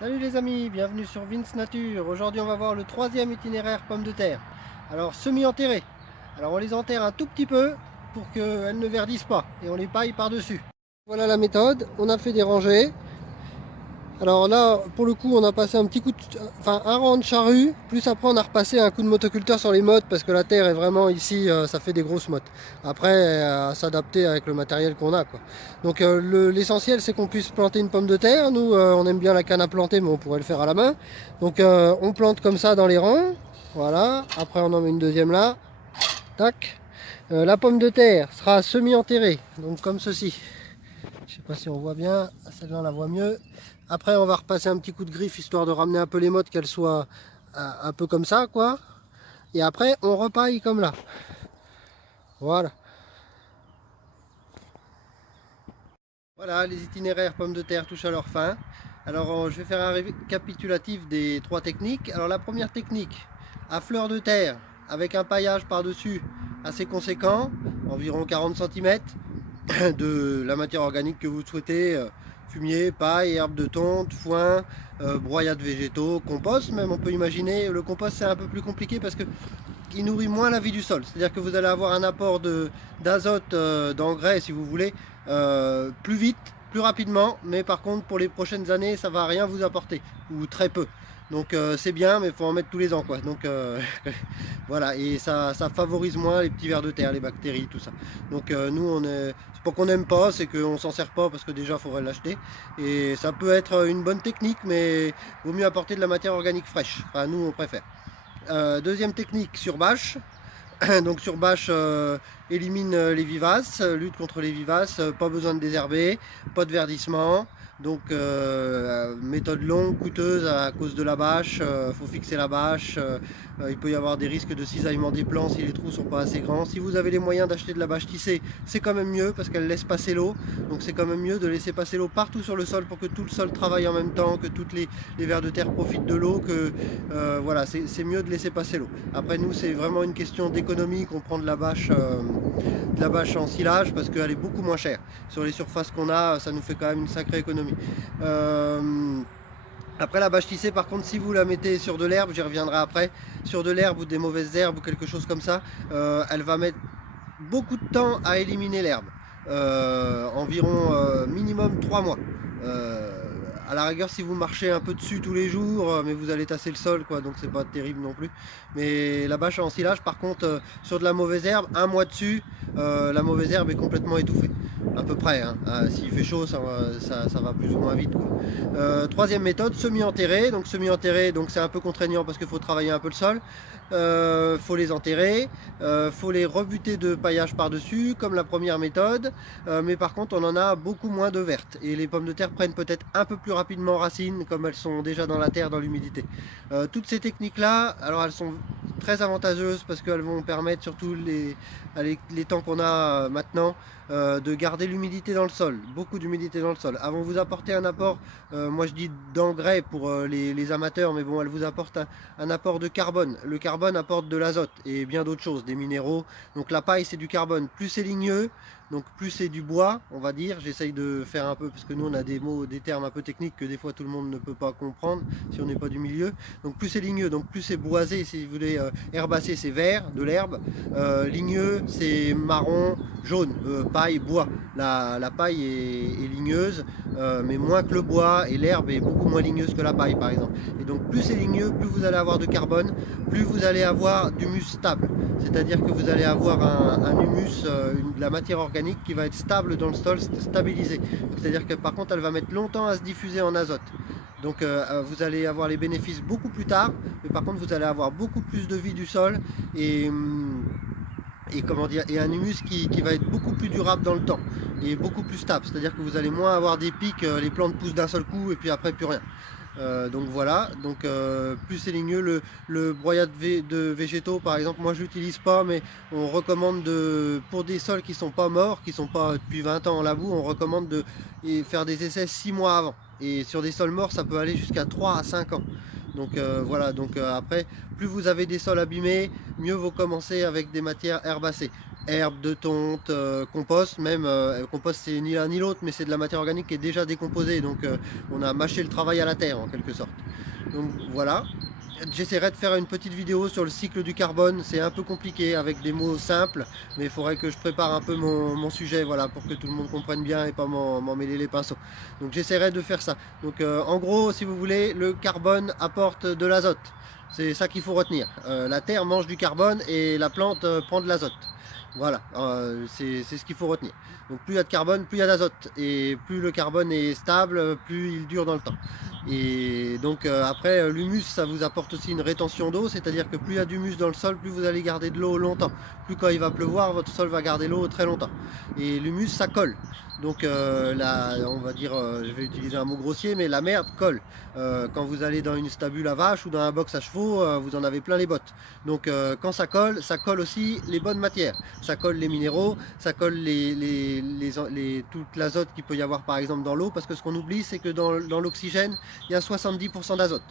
Salut les amis, bienvenue sur Vince Nature. Aujourd'hui on va voir le troisième itinéraire pommes de terre. Alors semi-enterrées. Alors on les enterre un tout petit peu pour qu'elles ne verdissent pas et on les paille par-dessus. Voilà la méthode, on a fait des rangées. Alors là, pour le coup, on a passé un petit coup un rang de charrue, plus après on a repassé un coup de motoculteur sur les mottes parce que la terre est vraiment ici, ça fait des grosses mottes. Après, à s'adapter avec le matériel qu'on a, quoi. Donc l'essentiel, c'est qu'on puisse planter une pomme de terre. Nous, on aime bien la canne à planter, mais on pourrait le faire à la main. Donc on plante comme ça dans les rangs. Voilà. Après, on en met une deuxième là. Tac. La pomme de terre sera semi-enterrée, donc comme ceci. Je sais pas si on voit bien, celle-là on la voit mieux. Après on va repasser un petit coup de griffe histoire de ramener un peu les mottes, qu'elles soient un peu comme ça quoi. Et après on repaille comme là. Voilà. Voilà, les itinéraires pommes de terre touchent à leur fin. Alors je vais faire un récapitulatif des trois techniques. Alors la première technique, à fleur de terre, avec un paillage par-dessus assez conséquent, environ 40 cm, de la matière organique que vous souhaitez, fumier, paille, herbe de tonte, foin, broyade végétaux, compost même on peut imaginer. Le compost c'est un peu plus compliqué parce que il nourrit moins la vie du sol, c'est à dire que vous allez avoir un apport d'azote, d'engrais si vous voulez, plus vite, plus rapidement, mais par contre pour les prochaines années ça va rien vous apporter, ou très peu. Donc c'est bien, mais il faut en mettre tous les ans quoi. Donc voilà, et ça favorise moins les petits vers de terre, les bactéries, tout ça. Donc nous c'est pas qu'on n'aime pas, c'est qu'on s'en sert pas parce que déjà il faudrait l'acheter. Et ça peut être une bonne technique, mais vaut mieux apporter de la matière organique fraîche. Enfin nous on préfère. Deuxième technique sur bâche. Donc sur bâche, élimine les vivaces, lutte contre les vivaces, pas besoin de désherber, pas de verdissement. Donc méthode longue, coûteuse à cause de la bâche, faut fixer la bâche, il peut y avoir des risques de cisaillement des plants si les trous sont pas assez grands. Si vous avez les moyens d'acheter de la bâche tissée, c'est quand même mieux parce qu'elle laisse passer l'eau. Donc c'est quand même mieux de laisser passer l'eau partout sur le sol pour que tout le sol travaille en même temps, que toutes les vers de terre profitent de l'eau, que voilà, c'est mieux de laisser passer l'eau. Après nous c'est vraiment une question d'économie qu'on prend de la bâche en silage parce qu'elle est beaucoup moins chère. Sur les surfaces qu'on a, ça nous fait quand même une sacrée économie. Après la bâche tissée, par contre, si vous la mettez sur de l'herbe, j'y reviendrai après, sur de l'herbe ou des mauvaises herbes ou quelque chose comme ça, elle va mettre beaucoup de temps à éliminer l'herbe. Environ minimum 3 mois. À la rigueur, si vous marchez un peu dessus tous les jours, mais vous allez tasser le sol, quoi, donc c'est pas terrible non plus. Mais la bâche en silage, par contre, sur de la mauvaise herbe, un mois dessus, la mauvaise herbe est complètement étouffée. À peu près, hein. S'il fait chaud, ça va plus ou moins vite, quoi. Troisième méthode, semi-enterré. Donc semi-enterré, donc c'est un peu contraignant parce qu'il faut travailler un peu le sol. Faut les enterrer, faut les rebuter de paillage par-dessus, comme la première méthode. Mais par contre, on en a beaucoup moins de vertes. Et les pommes de terre prennent peut-être un peu plus rapidement racine, comme elles sont déjà dans la terre, dans l'humidité. Toutes ces techniques-là, alors elles sont très avantageuses parce qu'elles vont permettre, surtout les temps qu'on a maintenant, de garder l'humidité dans le sol, beaucoup d'humidité dans le sol. Elles vont vous apporter un apport, moi je dis d'engrais pour les amateurs, mais bon, elles vous apportent un apport de carbone. Le carbone apporte de l'azote et bien d'autres choses, des minéraux. Donc la paille c'est du carbone, plus c'est ligneux, donc plus c'est du bois, on va dire. J'essaye de faire un peu, parce que nous on a des mots, des termes un peu techniques que des fois tout le monde ne peut pas comprendre si on n'est pas du milieu. Donc plus c'est ligneux, donc plus c'est boisé, si vous voulez, herbacé c'est vert, de l'herbe, ligneux c'est marron, jaune, paille, bois. La paille est ligneuse, mais moins que le bois, et l'herbe est beaucoup moins ligneuse que la paille par exemple. Et donc plus c'est ligneux, plus vous allez avoir de carbone, plus vous allez avoir d'humus stable. C'est-à-dire que vous allez avoir un humus, de la matière organique qui va être stable dans le sol, stabilisé. C'est-à-dire que par contre elle va mettre longtemps à se diffuser en azote. Donc vous allez avoir les bénéfices beaucoup plus tard, mais par contre vous allez avoir beaucoup plus de vie du sol et comment dire, et un humus qui va être beaucoup plus durable dans le temps et beaucoup plus stable. C'est-à-dire que vous allez moins avoir des pics, les plantes poussent d'un seul coup et puis après plus rien. Donc voilà, donc plus c'est ligneux, le broyat de végétaux par exemple, moi je l'utilise pas, mais on recommande pour des sols qui sont pas morts, qui sont pas depuis 20 ans en labour, on recommande de faire des essais 6 mois avant. Et sur des sols morts, ça peut aller jusqu'à 3 à 5 ans. Donc voilà, donc après, plus vous avez des sols abîmés, mieux vous commencez avec des matières herbacées. herbe de tonte, compost, même compost c'est ni l'un ni l'autre, mais c'est de la matière organique qui est déjà décomposée, donc on a mâché le travail à la terre en quelque sorte. Donc voilà, j'essaierai de faire une petite vidéo sur le cycle du carbone, c'est un peu compliqué avec des mots simples, mais il faudrait que je prépare un peu mon sujet, voilà, pour que tout le monde comprenne bien et pas m'en mêler les pinceaux. Donc j'essaierai de faire ça. Donc en gros, si vous voulez, le carbone apporte de l'azote. C'est ça qu'il faut retenir. La terre mange du carbone et la plante prend de l'azote. Voilà, c'est ce qu'il faut retenir. Donc plus il y a de carbone, plus il y a d'azote. Et plus le carbone est stable, plus il dure dans le temps. Et donc après, l'humus, ça vous apporte aussi une rétention d'eau, c'est-à-dire que plus il y a d'humus dans le sol, plus vous allez garder de l'eau longtemps. Plus quand il va pleuvoir, votre sol va garder l'eau très longtemps. Et l'humus, ça colle. Donc on va dire, je vais utiliser un mot grossier, mais la merde colle. Quand vous allez dans une stabule à vache ou dans un box à chevaux, vous en avez plein les bottes. Donc quand ça colle aussi les bonnes matières. Ça colle les minéraux, ça colle toute l'azote qu'il peut y avoir par exemple dans l'eau, parce que ce qu'on oublie, c'est que dans l'oxygène, il y a 70% d'azote.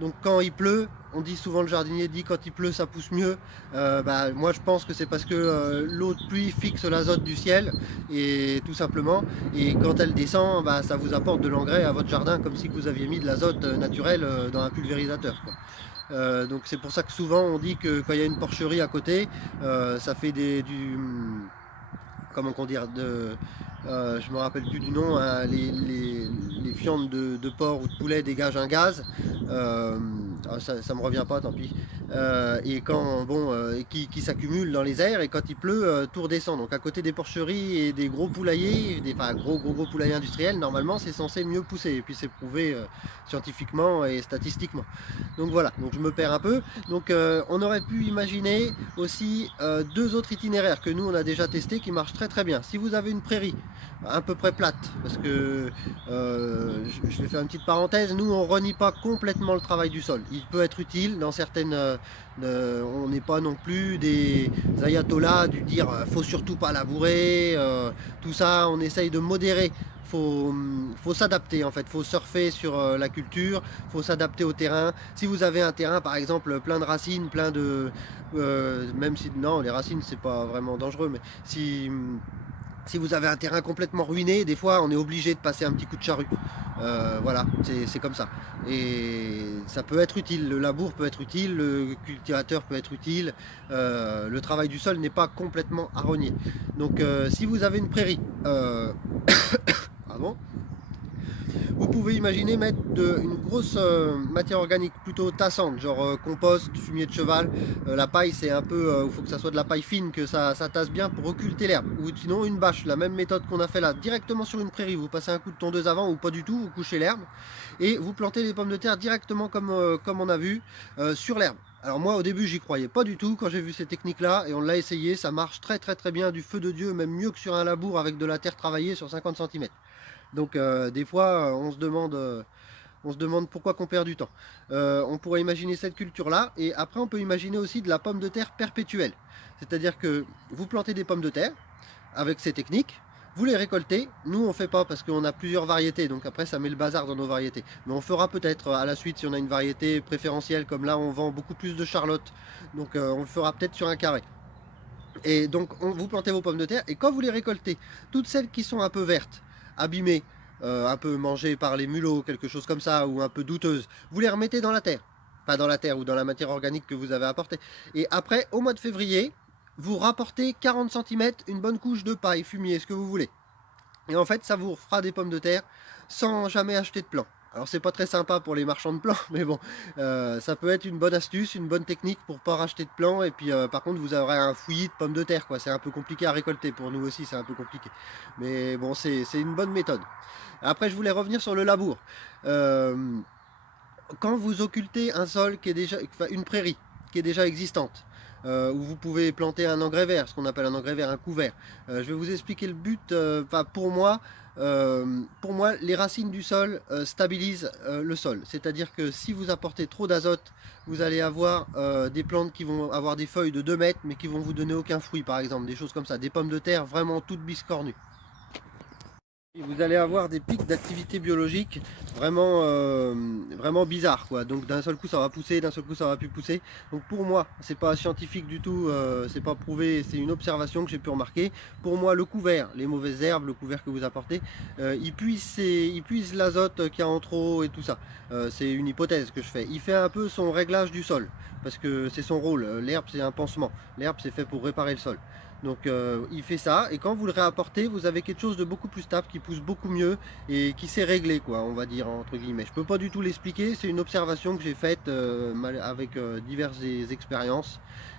Donc quand il pleut, on dit souvent, le jardinier dit quand il pleut ça pousse mieux. Moi je pense que c'est parce que l'eau de pluie fixe l'azote du ciel, et tout simplement, et quand elle descend, ça vous apporte de l'engrais à votre jardin, comme si vous aviez mis de l'azote naturel dans un pulvérisateur, quoi. Donc c'est pour ça que souvent on dit que quand il y a une porcherie à côté, ça fait comment qu'on dire, je me rappelle plus du nom, hein, les fientes de porc ou de poulet dégagent un gaz, ça me revient pas, tant pis, et quand bon, qui s'accumule dans les airs, et quand il pleut, tout redescend. Donc à côté des porcheries et des gros poulaillers, enfin gros poulaillers industriels, normalement c'est censé mieux pousser, et puis c'est prouvé scientifiquement et statistiquement. Donc voilà, donc je me perds un peu. Donc on aurait pu imaginer aussi deux autres itinéraires que nous on a déjà testé, qui marchent très bien. Si vous avez une prairie à peu près plate, parce que je vais faire une petite parenthèse, nous on renie pas complètement le travail du sol. Il peut être utile dans certaines, on n'est pas non plus des ayatollahs du dire faut surtout pas labourer, tout ça, on essaye de modérer. Faut s'adapter en fait, faut surfer sur la culture, faut s'adapter au terrain. Si vous avez un terrain par exemple plein de racines, plein de même si non, les racines c'est pas vraiment dangereux, mais si vous avez un terrain complètement ruiné, des fois on est obligé de passer un petit coup de charrue. Voilà, c'est comme ça. Et ça peut être utile, le labour peut être utile, le cultivateur peut être utile, le travail du sol n'est pas complètement à renier. Donc si vous avez une prairie, pardon, vous pouvez imaginer mettre une grosse matière organique plutôt tassante, genre compost, fumier de cheval. La paille, c'est un peu, il faut que ça soit de la paille fine, que ça tasse bien pour occulter l'herbe. Ou sinon une bâche, la même méthode qu'on a fait là, directement sur une prairie. Vous passez un coup de tondeuse avant ou pas du tout, vous couchez l'herbe et vous plantez les pommes de terre directement comme on a vu sur l'herbe. Alors moi au début j'y croyais pas du tout quand j'ai vu ces techniques là, et on l'a essayé, ça marche très bien du feu de Dieu, même mieux que sur un labour avec de la terre travaillée sur 50 cm. Donc des fois on se demande pourquoi qu'on perd du temps. On pourrait imaginer cette culture-là, et après on peut imaginer aussi de la pomme de terre perpétuelle. C'est-à-dire que vous plantez des pommes de terre avec ces techniques, vous les récoltez. Nous on fait pas parce qu'on a plusieurs variétés, donc après ça met le bazar dans nos variétés. Mais on fera peut-être à la suite si on a une variété préférentielle, comme là on vend beaucoup plus de Charlotte, donc on le fera peut-être sur un carré. Et donc vous plantez vos pommes de terre, et quand vous les récoltez, toutes celles qui sont un peu vertes, abîmées, un peu mangées par les mulots, quelque chose comme ça, ou un peu douteuses, vous les remettez dans la terre. Pas dans la terre ou dans la matière organique que vous avez apportée. Et après, au mois de février, vous rapportez 40 cm, une bonne couche de paille, fumier, ce que vous voulez. Et en fait, ça vous fera des pommes de terre sans jamais acheter de plants. Alors c'est pas très sympa pour les marchands de plants, mais bon, ça peut être une bonne astuce, une bonne technique pour pas racheter de plants. Et puis par contre vous aurez un fouillis de pommes de terre, quoi. C'est un peu compliqué à récolter, pour nous aussi c'est un peu compliqué. Mais bon, c'est une bonne méthode. Après je voulais revenir sur le labour. Euh, Quand vous occultez un sol qui est déjà, enfin, une prairie qui est déjà existante, où vous pouvez planter un engrais vert, ce qu'on appelle un engrais vert, un couvert. Je vais vous expliquer le but. Pour moi, les racines du sol stabilisent le sol. C'est-à-dire que si vous apportez trop d'azote, vous allez avoir des plantes qui vont avoir des feuilles de 2 mètres, mais qui vont vous donner aucun fruit, par exemple, des choses comme ça. Des pommes de terre vraiment toutes biscornues. Vous allez avoir des pics d'activité biologique vraiment, vraiment bizarres, quoi. Donc d'un seul coup ça va pousser, d'un seul coup ça va plus pousser. Donc pour moi, c'est pas scientifique du tout, c'est pas prouvé, c'est une observation que j'ai pu remarquer. Pour moi, le couvert, les mauvaises herbes, le couvert que vous apportez, il puise l'azote qu'il y a en trop et tout ça. C'est une hypothèse que je fais. Il fait un peu son réglage du sol, parce que c'est son rôle. L'herbe c'est un pansement. L'herbe c'est fait pour réparer le sol. Donc il fait ça, et quand vous le réapportez, vous avez quelque chose de beaucoup plus stable, qui pousse beaucoup mieux, et qui s'est réglé, quoi, on va dire, entre guillemets. Je peux pas du tout l'expliquer, c'est une observation que j'ai faite avec diverses expériences.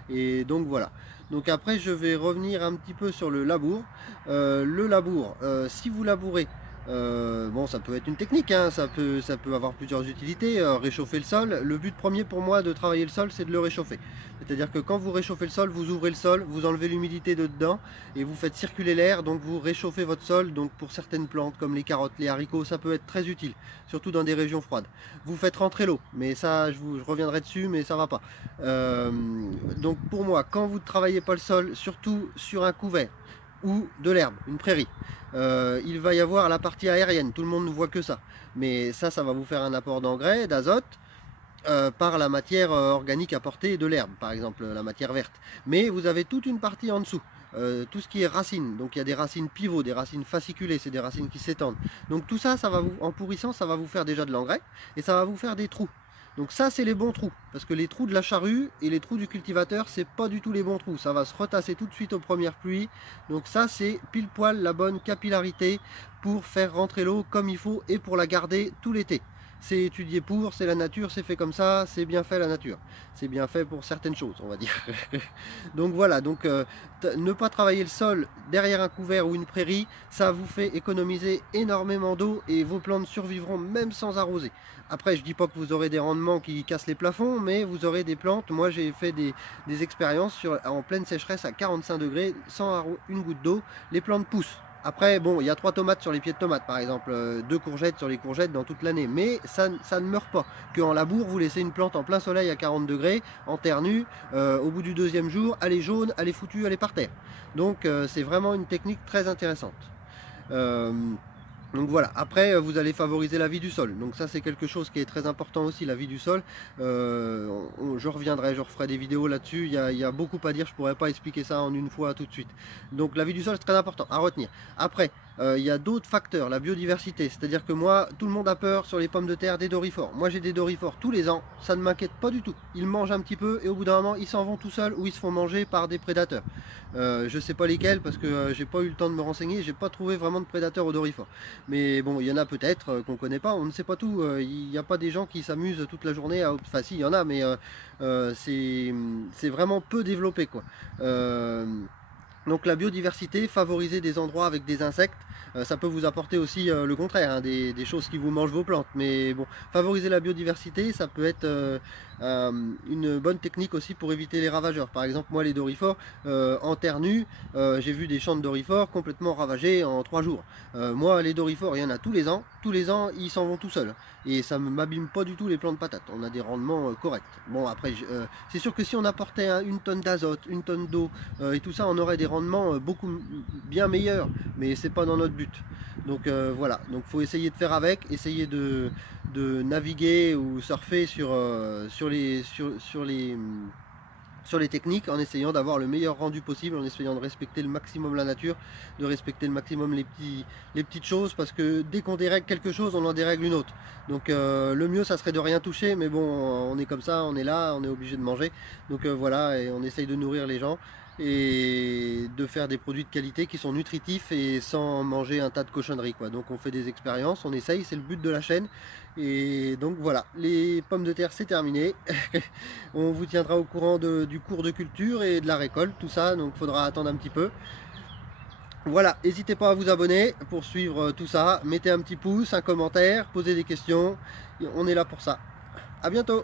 Et donc voilà. Donc après, je vais revenir un petit peu sur le labour. Le labour, si vous labourez, bon, ça peut être une technique, hein, ça peut avoir plusieurs utilités. Réchauffer le sol, le but premier pour moi de travailler le sol, c'est de le réchauffer. C'est-à-dire que quand vous réchauffez le sol, vous ouvrez le sol, vous enlevez l'humidité de dedans et vous faites circuler l'air, donc vous réchauffez votre sol. Donc pour certaines plantes comme les carottes, les haricots, ça peut être très utile, surtout dans des régions froides. Vous faites rentrer l'eau, mais ça je reviendrai dessus, mais ça va pas. Euh, donc pour moi, quand vous ne travaillez pas le sol, surtout sur un couvert ou de l'herbe, une prairie, il va y avoir la partie aérienne, tout le monde ne voit que ça. Mais ça va vous faire un apport d'engrais, d'azote, par la matière organique apportée de l'herbe, par exemple la matière verte. Mais vous avez toute une partie en dessous, tout ce qui est racines. Donc il y a des racines pivots, des racines fasciculées, c'est des racines qui s'étendent. Donc tout ça, ça va vous, en pourrissant, ça va vous faire déjà de l'engrais et ça va vous faire des trous. Donc ça, c'est les bons trous, parce que les trous de la charrue et les trous du cultivateur, c'est pas du tout les bons trous. Ça va se retasser tout de suite aux premières pluies. Donc ça, c'est pile poil la bonne capillarité pour faire rentrer l'eau comme il faut et pour la garder tout l'été. C'est étudié pour, c'est la nature, c'est fait comme ça, c'est bien fait la nature. C'est bien fait pour certaines choses, on va dire. Donc voilà, donc ne pas travailler le sol derrière un couvert ou une prairie, ça vous fait économiser énormément d'eau et vos plantes survivront même sans arroser. Après, je dis pas que vous aurez des rendements qui cassent les plafonds, mais vous aurez des plantes. Moi, j'ai fait des expériences en pleine sécheresse à 45 degrés, sans une goutte d'eau, les plantes poussent. Après, bon, il y a 3 tomates sur les pieds de tomates, par exemple, 2 courgettes sur les courgettes dans toute l'année, mais ça ne meurt pas. Qu'en labour, vous laissez une plante en plein soleil à 40 degrés, en terre nue, au bout du deuxième jour, elle est jaune, elle est foutue, elle est par terre. Donc c'est vraiment une technique très intéressante. Euh, donc voilà, après vous allez favoriser la vie du sol. Donc ça c'est quelque chose qui est très important aussi, la vie du sol. Je reviendrai, je referai des vidéos là-dessus. Il y a beaucoup à dire, je pourrais pas expliquer ça en une fois tout de suite. Donc la vie du sol c'est très important à retenir. Après, il y a d'autres facteurs, la biodiversité. C'est-à-dire que moi, tout le monde a peur sur les pommes de terre des dorifores. Moi j'ai des dorifores tous les ans, ça ne m'inquiète pas du tout. Ils mangent un petit peu et au bout d'un moment ils s'en vont tout seuls ou ils se font manger par des prédateurs. Je sais pas lesquels parce que j'ai pas eu le temps de me renseigner, j'ai pas trouvé vraiment de prédateurs aux dorifores. Mais bon, il y en a peut-être qu'on connaît pas, on ne sait pas tout. Il n'y a pas des gens qui s'amusent toute la journée à... Enfin si, il y en a, mais c'est vraiment peu développé, quoi. Donc la biodiversité, favoriser des endroits avec des insectes, ça peut vous apporter aussi le contraire, hein, des choses qui vous mangent vos plantes. Mais bon, favoriser la biodiversité, ça peut être une bonne technique aussi pour éviter les ravageurs. Par exemple, moi les dorifores, en terre nue, j'ai vu des champs de dorifores complètement ravagés en 3 jours. Moi les dorifores, il y en a tous les ans ils s'en vont tout seuls. Et ça ne m'abîme pas du tout les plants de patates, on a des rendements corrects. Bon après, c'est sûr que si on apportait une tonne d'azote, une tonne d'eau et tout ça, on aurait des rendements beaucoup bien meilleurs, mais c'est pas dans notre but. Donc voilà, donc faut essayer de faire avec, essayer de naviguer ou surfer sur les techniques en essayant d'avoir le meilleur rendu possible, en essayant de respecter le maximum la nature, de respecter le maximum les petites choses, parce que dès qu'on dérègle quelque chose, on en dérègle une autre. Donc le mieux, ça serait de rien toucher, mais bon, on est comme ça, on est là, on est obligé de manger. Donc voilà, et on essaye de nourrir les gens et de faire des produits de qualité qui sont nutritifs et sans manger un tas de cochonneries, quoi. Donc on fait des expériences, on essaye, c'est le but de la chaîne. Et donc voilà, les pommes de terre c'est terminé. On vous tiendra au courant du cours de culture et de la récolte, tout ça, donc il faudra attendre un petit peu. Voilà, n'hésitez pas à vous abonner pour suivre tout ça. Mettez un petit pouce, un commentaire, posez des questions. On est là pour ça. À bientôt!